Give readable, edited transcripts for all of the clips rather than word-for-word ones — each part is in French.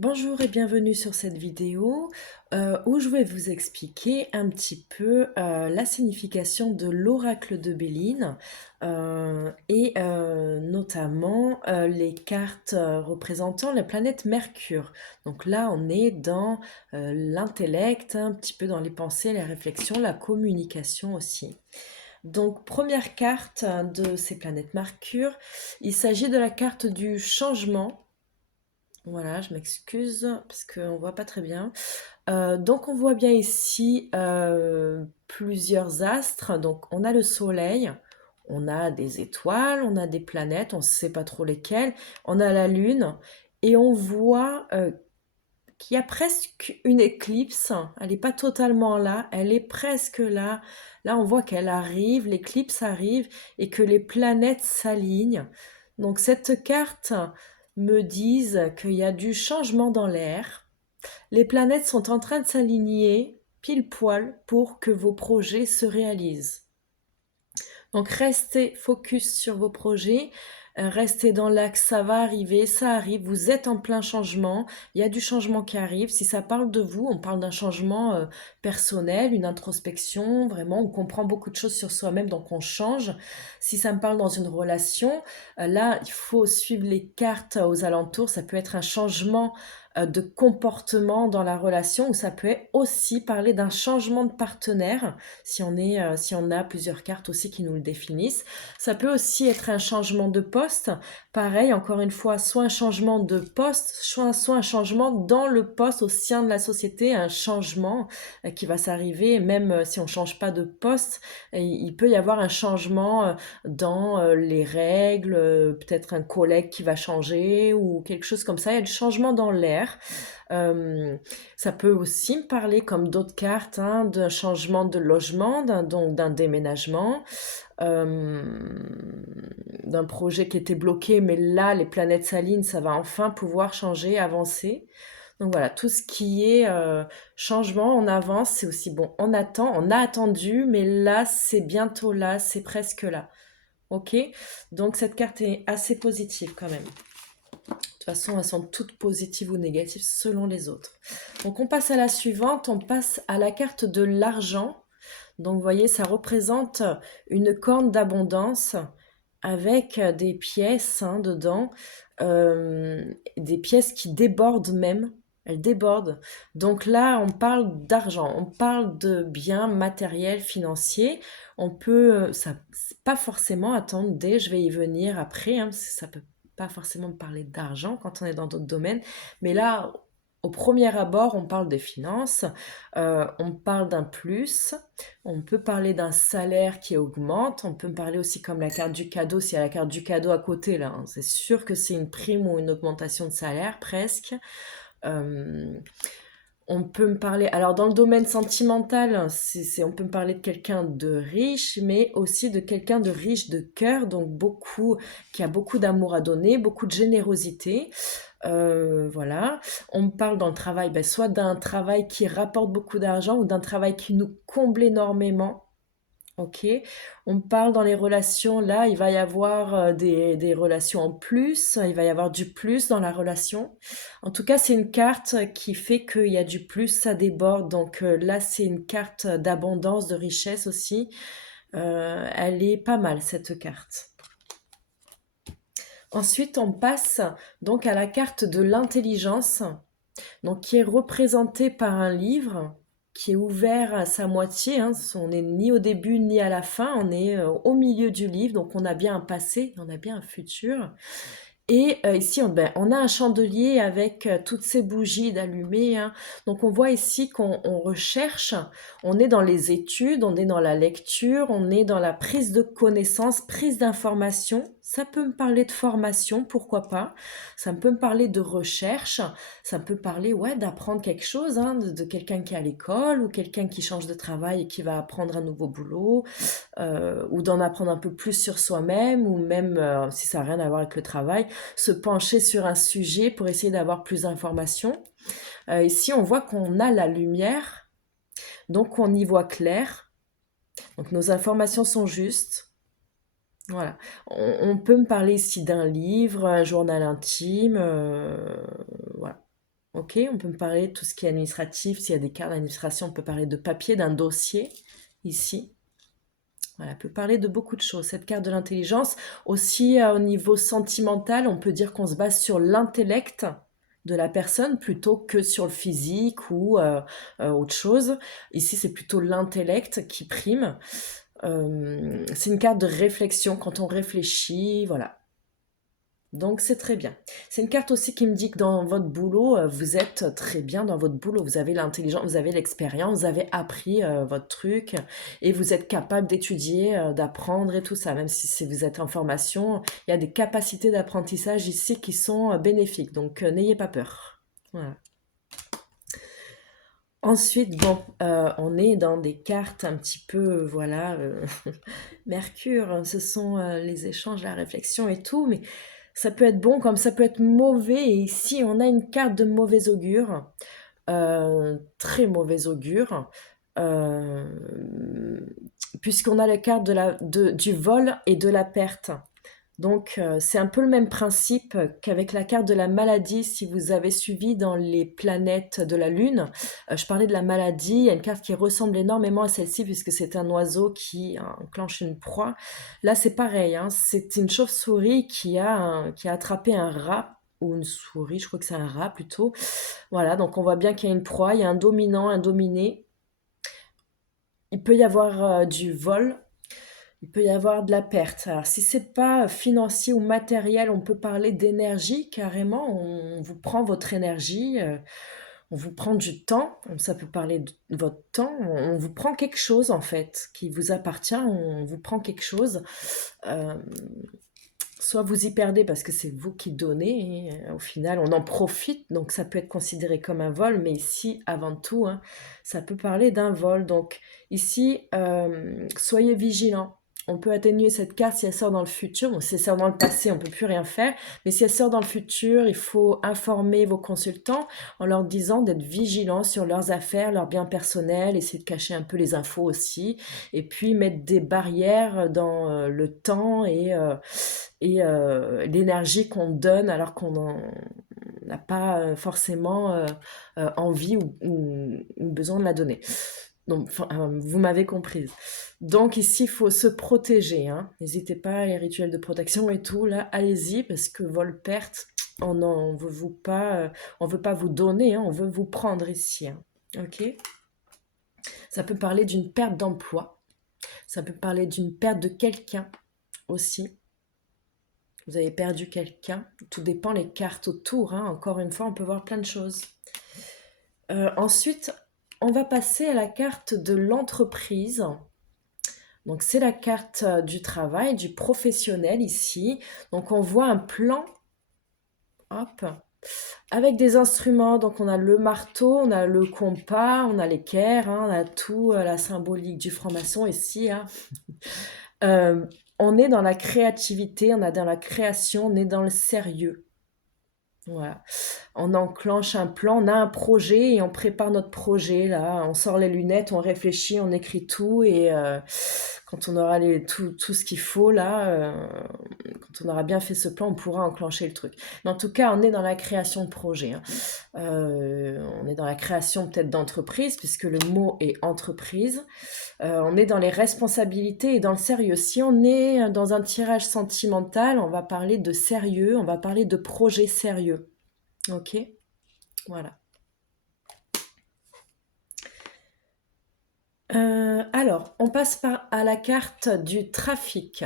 Bonjour et bienvenue sur cette vidéo où je vais vous expliquer un petit peu la signification de l'oracle de Béline et notamment les cartes représentant la planète Mercure. Donc là, on est dans l'intellect, un petit peu dans les pensées, les réflexions, la communication aussi. Donc, première carte de ces planètes Mercure, il s'agit de la carte du changement. Voilà, je m'excuse parce qu'on voit pas très bien. Donc on voit bien ici plusieurs astres. Donc on a le soleil, on a des étoiles, on a des planètes, on ne sait pas trop lesquelles. On a la lune et on voit qu'il y a presque une éclipse. Elle n'est pas totalement là, elle est presque là. Là on voit qu'elle arrive, l'éclipse arrive et que les planètes s'alignent. Donc cette carte me dit qu'il y a du changement dans l'air. Les planètes sont en train de s'aligner pile poil pour que vos projets se réalisent. Donc restez focus sur vos projets, restez dans l'axe, ça va arriver, ça arrive, vous êtes en plein changement, il y a du changement qui arrive. Si ça parle de vous, on parle d'un changement personnel, une introspection, vraiment, on comprend beaucoup de choses sur soi-même, donc on change. Si ça me parle dans une relation, là, il faut suivre les cartes aux alentours, ça peut être un changement de comportement dans la relation ou ça peut aussi parler d'un changement de partenaire si on a plusieurs cartes aussi qui nous le définissent. Ça peut aussi être un changement de poste. Pareil, encore une fois, soit un changement de poste, soit un changement dans le poste au sein de la société, un changement qui va s'arriver, même si on ne change pas de poste, il peut y avoir un changement dans les règles, peut-être un collègue qui va changer ou quelque chose comme ça. Il y a du changement dans l'air. Euh, Ça peut aussi me parler, comme d'autres cartes, hein, d'un changement de logement, donc d'un déménagement, euh, d'un projet qui était bloqué, mais là, les planètes s'alignent, ça va enfin pouvoir changer, avancer. Donc voilà, tout ce qui est changement, on avance, c'est aussi bon. On attend, on a attendu, mais là, c'est bientôt là, c'est presque là. Ok? Donc cette carte est assez positive quand même. De toute façon, elles sont toutes positives ou négatives selon les autres. Donc on passe à la suivante, on passe à la carte de l'argent. Donc vous voyez, ça représente une corne d'abondance avec des pièces dedans, des pièces qui débordent même. Elles débordent. Donc là, on parle d'argent, on parle de biens matériels, financiers. On peut, ça, pas forcément, attendez, je vais y venir après, hein, parce que ça peut pas forcément me parler d'argent quand on est dans d'autres domaines. Mais là, au premier abord, on parle des finances, on parle d'un plus, on peut parler d'un salaire qui augmente, on peut parler aussi comme la carte du cadeau, s'il y a la carte du cadeau à côté là, hein, c'est sûr que c'est une prime ou une augmentation de salaire presque. Euh, on peut me parler, alors dans le domaine sentimental, on peut me parler de quelqu'un de riche, mais aussi de quelqu'un de riche de cœur, donc beaucoup, qui a beaucoup d'amour à donner, beaucoup de générosité. Voilà. On me parle dans le travail, ben, soit d'un travail qui rapporte beaucoup d'argent ou d'un travail qui nous comble énormément. Ok. On me parle dans les relations, là, il va y avoir des relations en plus, il va y avoir du plus dans la relation. En tout cas, c'est une carte qui fait qu'il y a du plus, ça déborde. Donc là, c'est une carte d'abondance, de richesse aussi. Elle est pas mal, cette carte. Ensuite, on passe donc à la carte de l'intelligence, donc qui est représentée par un livre qui est ouvert à sa moitié, hein. On n'est ni au début ni à la fin, on est au milieu du livre, donc on a bien un passé, on a bien un futur. Et ici, on a un chandelier avec toutes ces bougies d'allumées, hein. Donc on voit ici qu'on recherche, on est dans les études, on est dans la lecture, on est dans la prise de connaissances, prise d'informations. Ça peut me parler de formation, pourquoi pas. Ça peut me parler de recherche. Ça peut parler, ouais, d'apprendre quelque chose, hein, de quelqu'un qui est à l'école ou quelqu'un qui change de travail et qui va apprendre un nouveau boulot, ou d'en apprendre un peu plus sur soi-même, ou même, si ça n'a rien à voir avec le travail, se pencher sur un sujet pour essayer d'avoir plus d'informations. Ici, on voit qu'on a la lumière, donc on y voit clair, donc nos informations sont justes. Voilà. On peut me parler ici d'un livre, un journal intime, voilà. ok? On peut me parler de tout ce qui est administratif. S'il y a des cartes d'administration, on peut parler de papier, d'un dossier, ici. Voilà, on peut parler de beaucoup de choses. Cette carte de l'intelligence, aussi au niveau sentimental, on peut dire qu'on se base sur l'intellect de la personne plutôt que sur le physique ou autre chose. Ici, c'est plutôt l'intellect qui prime. C'est une carte de réflexion quand on réfléchit, voilà. Donc c'est très bien. C'est une carte aussi qui me dit que dans votre boulot, vous êtes très bien dans votre boulot. Vous avez l'intelligence, vous avez l'expérience, vous avez appris votre truc et vous êtes capable d'étudier, d'apprendre et tout ça. Même si vous êtes en formation, il y a des capacités d'apprentissage ici qui sont bénéfiques. Donc n'ayez pas peur. Voilà. Ensuite, bon, on est dans des cartes un petit peu, voilà, Mercure, ce sont les échanges, la réflexion et tout, mais ça peut être bon comme ça peut être mauvais. Et ici, on a une carte de mauvais augure, très mauvais augure, euh, puisqu'on a la carte du vol et de la perte. Donc, c'est un peu le même principe qu'avec la carte de la maladie, si vous avez suivi dans les planètes de la Lune. Je parlais de la maladie, il y a une carte qui ressemble énormément à celle-ci, puisque c'est un oiseau qui enclenche une proie. Là, c'est pareil, hein, c'est une chauve-souris qui a attrapé un rat, ou une souris, je crois que c'est un rat plutôt. Voilà, donc on voit bien qu'il y a une proie, il y a un dominant, un dominé. Il peut y avoir du vol, il peut y avoir de la perte. Alors, si c'est pas financier ou matériel, on peut parler d'énergie carrément. On vous prend votre énergie, on vous prend du temps. Ça peut parler de votre temps. On vous prend quelque chose en fait qui vous appartient. On vous prend quelque chose. Euh, Soit vous y perdez parce que c'est vous qui donnez. Et, au final, on en profite. Donc, ça peut être considéré comme un vol. Mais ici, avant tout, hein, ça peut parler d'un vol. Donc, ici, soyez vigilants. On peut atténuer cette carte si elle sort dans le futur. Bon, si elle sort dans le passé, on ne peut plus rien faire. Mais si elle sort dans le futur, il faut informer vos consultants en leur disant d'être vigilants sur leurs affaires, leurs biens personnels, essayer de cacher un peu les infos aussi. Et puis mettre des barrières dans le temps et l'énergie qu'on donne alors qu'on n'a pas forcément envie ou besoin de la donner. Donc, vous m'avez comprise. Donc ici, il faut se protéger, hein. N'hésitez pas, les rituels de protection et tout, là, allez-y, parce que vol-perte, on veut pas vous donner, hein, on veut vous prendre ici, hein. Ok? Ça peut parler d'une perte d'emploi, ça peut parler d'une perte de quelqu'un aussi. Vous avez perdu quelqu'un, tout dépend les cartes autour, hein. Encore une fois, on peut voir plein de choses. Ensuite, on va passer à la carte de l'entreprise. Donc c'est la carte du travail, du professionnel ici. Donc on voit un plan, hop, avec des instruments. Donc on a le marteau, on a le compas, on a l'équerre, hein, on a tout la symbolique du franc-maçon ici, hein. Euh, on est dans la créativité, on est dans la création, on est dans le sérieux. Voilà. On enclenche un plan, on a un projet et on prépare notre projet là. On sort les lunettes, on réfléchit, on écrit tout et quand on aura tout ce qu'il faut là, quand on aura bien fait ce plan, on pourra enclencher le truc. Mais en tout cas, on est dans la création de projet, hein. On est dans la création peut-être d'entreprise puisque le mot est entreprise. On est dans les responsabilités et dans le sérieux. Si on est dans un tirage sentimental, on va parler de sérieux, on va parler de projet sérieux. Ok? Voilà. Alors, on passe à la carte du trafic.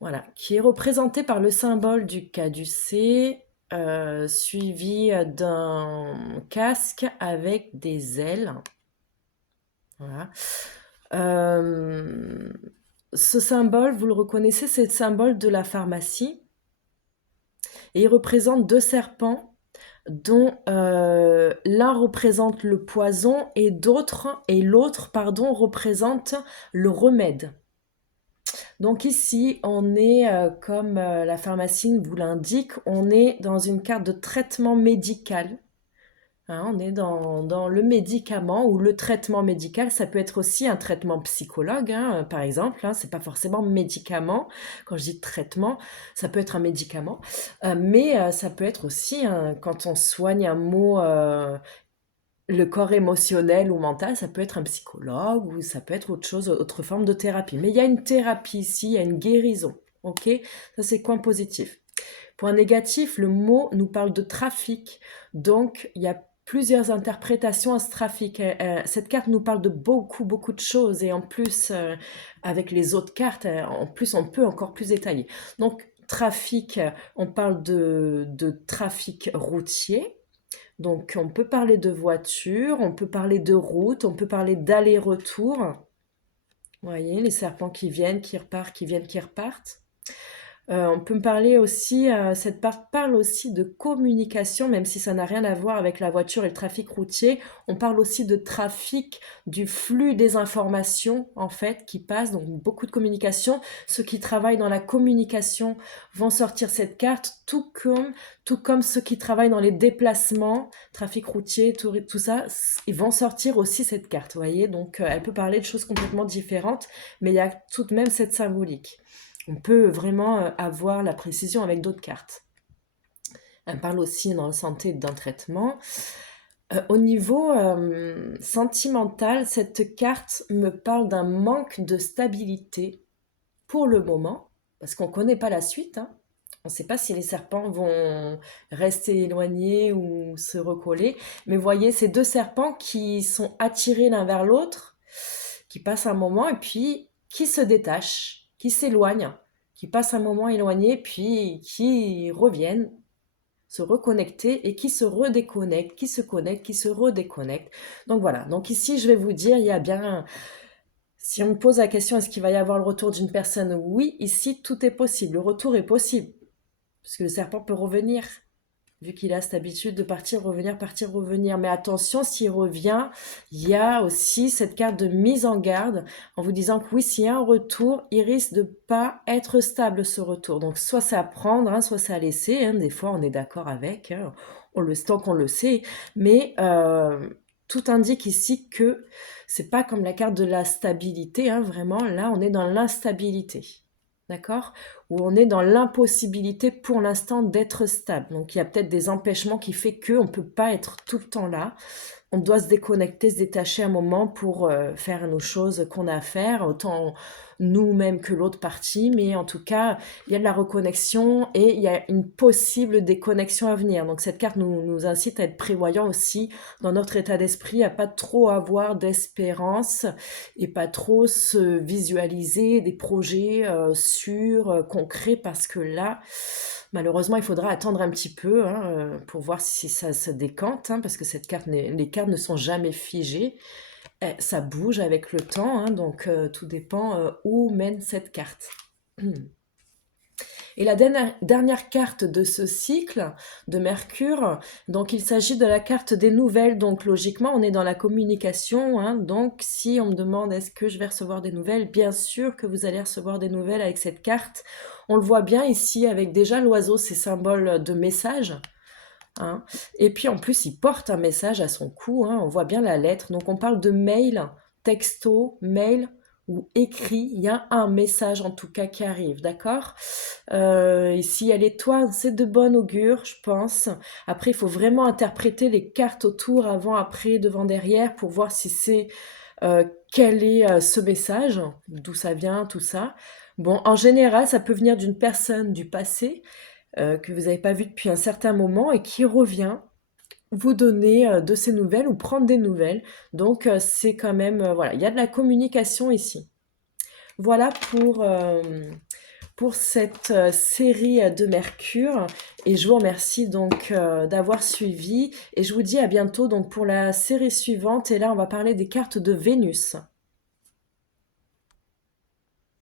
Voilà, qui est représentée par le symbole du caducée, suivi d'un casque avec des ailes. Voilà. Ce symbole, vous le reconnaissez, c'est le symbole de la pharmacie. Et il représente deux serpents dont l'un représente le poison et l'autre, pardon, représente le remède. Donc ici, on est, comme la pharmacie vous l'indique, on est dans une carte de traitement médical. hein. On est dans le médicament ou le traitement médical. Ça peut être aussi un traitement psychologue, hein, par exemple, hein. C'est pas forcément médicament. Quand je dis traitement, ça peut être un médicament. Mais ça peut être aussi, quand on soigne un mot, le corps émotionnel ou mental, ça peut être un psychologue ou ça peut être autre chose, autre forme de thérapie. Mais il y a une thérapie ici, il y a une guérison. Ok? Ça, c'est point positif. Point négatif, le mot nous parle de trafic. Donc, il y a plusieurs interprétations à ce trafic. Cette carte nous parle de beaucoup, beaucoup de choses. Et en plus, avec les autres cartes, en plus, on peut encore plus détailler. Donc, trafic, on parle de trafic routier. Donc, on peut parler de voiture, on peut parler de route, on peut parler d'aller-retour. Vous voyez, les serpents qui viennent, qui repartent, qui viennent, qui repartent. On peut me parler aussi, cette part parle aussi de communication, même si ça n'a rien à voir avec la voiture et le trafic routier. On parle aussi de trafic, du flux des informations, en fait, qui passent, donc beaucoup de communication. Ceux qui travaillent dans la communication vont sortir cette carte, tout comme ceux qui travaillent dans les déplacements, trafic routier, tout ça, ils vont sortir aussi cette carte, vous voyez. Donc, elle peut parler de choses complètement différentes, mais il y a tout de même cette symbolique. On peut vraiment avoir la précision avec d'autres cartes. Elle parle aussi dans la santé d'un traitement. Au niveau sentimental, cette carte me parle d'un manque de stabilité pour le moment, parce qu'on ne connaît pas la suite, hein. On ne sait pas si les serpents vont rester éloignés ou se recoller. Mais voyez, ces deux serpents qui sont attirés l'un vers l'autre, qui passent un moment et puis qui se détachent, qui s'éloignent, qui passent un moment éloigné, puis qui reviennent se reconnecter et qui se redéconnectent, qui se connectent, qui se redéconnectent. Donc voilà, donc ici je vais vous dire, il y a bien... Si on me pose la question, est-ce qu'il va y avoir le retour d'une personne? Oui, ici tout est possible, le retour est possible, parce que le serpent peut revenir, vu qu'il a cette habitude de partir, revenir. Mais attention, s'il revient, il y a aussi cette carte de mise en garde en vous disant que oui, s'il y a un retour, il risque de pas être stable ce retour. Donc soit c'est à prendre, hein, soit c'est à laisser, hein. Des fois, on est d'accord avec, hein. Tant qu'on le sait. Mais tout indique ici que c'est pas comme la carte de la stabilité, hein, vraiment. Là, on est dans l'instabilité. D'accord? Où on est dans l'impossibilité pour l'instant d'être stable. Donc il y a peut-être des empêchements qui fait qu'on ne peut pas être tout le temps là. On doit se déconnecter, se détacher un moment pour faire nos choses qu'on a à faire, autant nous-mêmes que l'autre partie. Mais en tout cas, il y a de la reconnexion et il y a une possible déconnexion à venir. Donc cette carte nous incite à être prévoyants aussi dans notre état d'esprit, à pas trop avoir d'espérance et pas trop se visualiser des projets sûrs, concrets, parce que là, malheureusement, il faudra attendre un petit peu, hein, pour voir si ça se décante, hein, parce que les cartes ne sont jamais figées. Ça bouge avec le temps, hein, donc tout dépend où mène cette carte. Et la dernière carte de ce cycle de Mercure, donc il s'agit de la carte des nouvelles. Donc logiquement, on est dans la communication, hein. Donc si on me demande est-ce que je vais recevoir des nouvelles, bien sûr que vous allez recevoir des nouvelles avec cette carte. On le voit bien ici avec déjà l'oiseau, c'est symbole de message, hein. Et puis en plus, il porte un message à son cou, hein. On voit bien la lettre. Donc on parle de mail, texto, mail ou écrit. Il y a un message en tout cas qui arrive, d'accord? Ici, il y a l'étoile, c'est de bon augure, je pense. Après, il faut vraiment interpréter les cartes autour, avant, après, devant, derrière, pour voir si c'est quel est ce message, d'où ça vient, tout ça. Bon, en général, ça peut venir d'une personne du passé que vous n'avez pas vue depuis un certain moment et qui revient vous donner de ces nouvelles ou prendre des nouvelles. Donc, c'est quand même, voilà, il y a de la communication ici. Voilà pour cette série de Mercure, et je vous remercie donc d'avoir suivi et je vous dis à bientôt donc pour la série suivante, et là on va parler des cartes de Vénus.